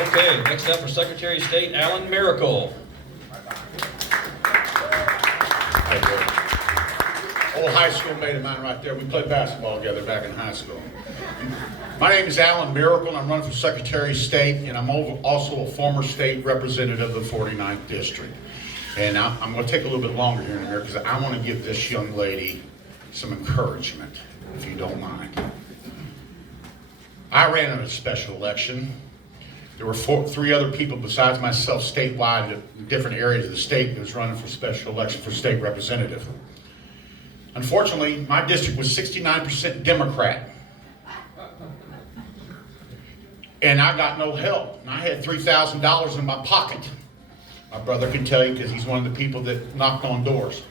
Okay, next up for Secretary of State, Alan Maricle. Old high school mate of mine right there. We played basketball together back in high school. My name is Alan Maricle. I'm running for Secretary of State, and I'm also a former state representative of the 49th District. And I'm going to take a little bit longer here in a minute because I want to give this young lady some encouragement, if you don't mind. I ran in a special election. There were three other people besides myself statewide in different areas of the state that was running for special election for state representative. Unfortunately, my district was 69% Democrat. And I got no help. And I had $3,000 in my pocket. My brother can tell you because he's one of the people that knocked on doors.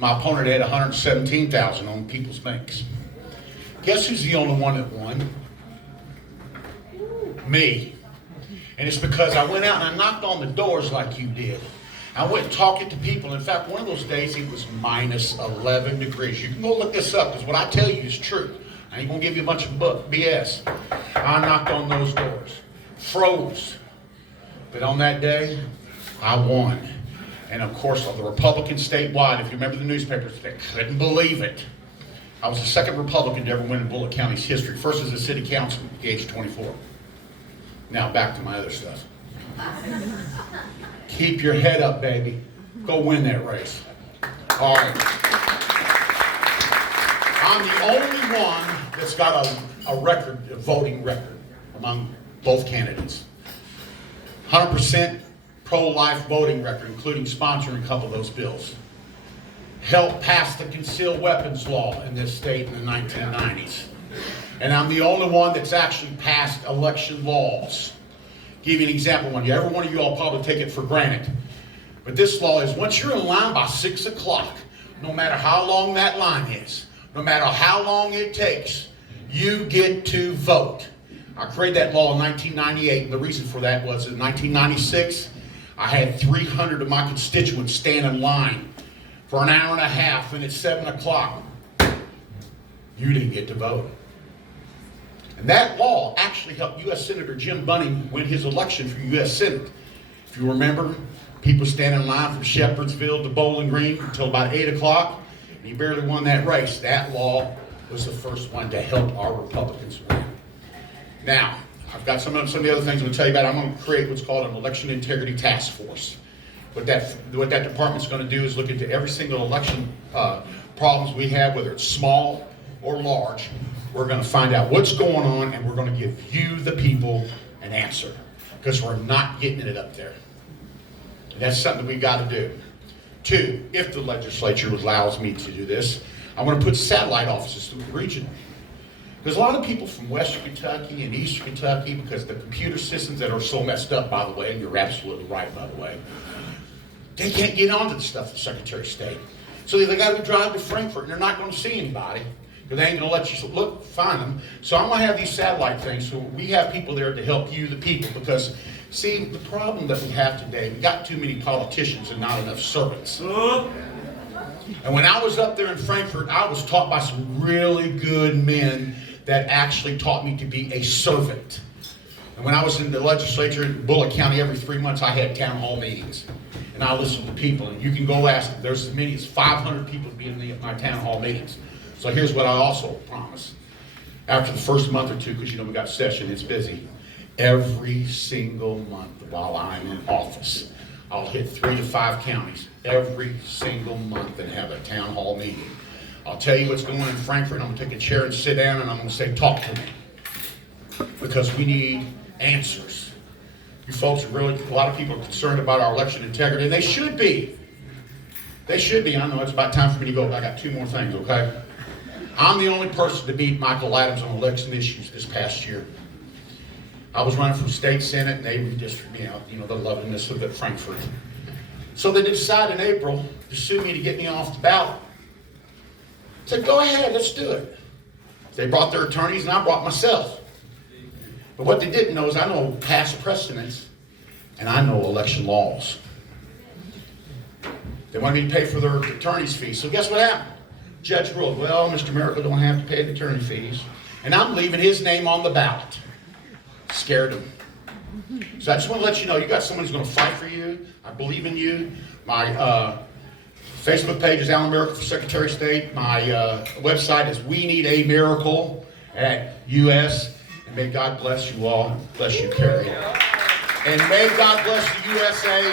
My opponent had $117,000 on people's banks. Guess who's the only one that won? Me. And it's because I went out and I knocked on the doors like you did. I went and talked to people. In fact, one of those days it was minus 11 degrees. You can go look this up because what I tell you is true. I ain't gonna give you a bunch of BS. I knocked on those doors. Froze. But on that day, I won. And of course, the Republicans statewide, if you remember the newspapers, they couldn't believe it. I was the second Republican to ever win in Bullitt County's history. First as a city councilman at the age of 24. Now back to my other stuff. Keep your head up, baby. Go win that race. All right. I'm the only one that's got a voting record among both candidates. 100% pro-life voting record, including sponsoring a couple of those bills. Helped pass the concealed weapons law in this state in the 1990s. And I'm the only one that's actually passed election laws. Give you an example. Every one of you all probably take it for granted. But this law is once you're in line by 6 o'clock, no matter how long that line is, no matter how long it takes, you get to vote. I created that law in 1998, and the reason for that was in 1996, I had 300 of my constituents stand in line for an hour and a half, and at 7 o'clock, you didn't get to vote. And that law actually helped U.S. Senator Jim Bunning win his election for U.S. Senate. If you remember, people standing in line from Shepherdsville to Bowling Green until about 8 o'clock, and he barely won that race. That law was the first one to help our Republicans win. Now, I've got some of the other things I'm going to tell you about. I'm going to create what's called an election integrity task force. What that department's going to do is look into every single election problems we have, whether it's small or large. We're going to find out what's going on, and we're going to give you, the people, an answer. Because we're not getting it up there. And that's something we got to do. 2, if the legislature allows me to do this, I want to put satellite offices through the region. Because a lot of people from Western Kentucky and Eastern Kentucky, because the computer systems that are so messed up, by the way, and you're absolutely right, by the way, they can't get onto the stuff the Secretary of State. So they got to drive to Frankfurt, and they're not going to see anybody. Because they ain't going to let you find them. So I'm going to have these satellite things. So we have people there to help you, the people. Because, see, the problem that we have today, we got too many politicians and not enough servants. And when I was up there in Frankfurt, I was taught by some really good men that actually taught me to be a servant. And when I was in the legislature in Bullitt County, every 3 months I had town hall meetings. And I listened to people. And you can go ask them. There's as many as 500 people in my town hall meetings. So here's what I also promise. After the first month or two, because we got session, it's busy. Every single month while I'm in office, I'll hit 3 to 5 counties every single month and have a town hall meeting. I'll tell you what's going on in Frankfurt. I'm going to take a chair and sit down, and I'm going to say, talk to me. Because we need answers. You folks are really, a lot of people are concerned about our election integrity, and they should be. They should be. I know it's about time for me to go. I got 2 more things, okay? I'm the only person to beat Michael Adams on election issues this past year. I was running for state senate, and they just, the loveliness of it, Frankfurt. So they decided in April to sue me to get me off the ballot. I said, go ahead, let's do it. They brought their attorneys, and I brought myself. But what they didn't know is I know past precedents, and I know election laws. They wanted me to pay for their attorney's fees. So guess what happened? Judge ruled, well, Mr. Maricle don't have to pay the attorney fees. And I'm leaving his name on the ballot. Scared him. So I just want to let you know, you got someone who's going to fight for you. I believe in you. My Facebook page is Alan Maricle for Secretary of State. My website is We Need a Miracle at US. And may God bless you all. Bless you, Carrie. And may God bless the USA.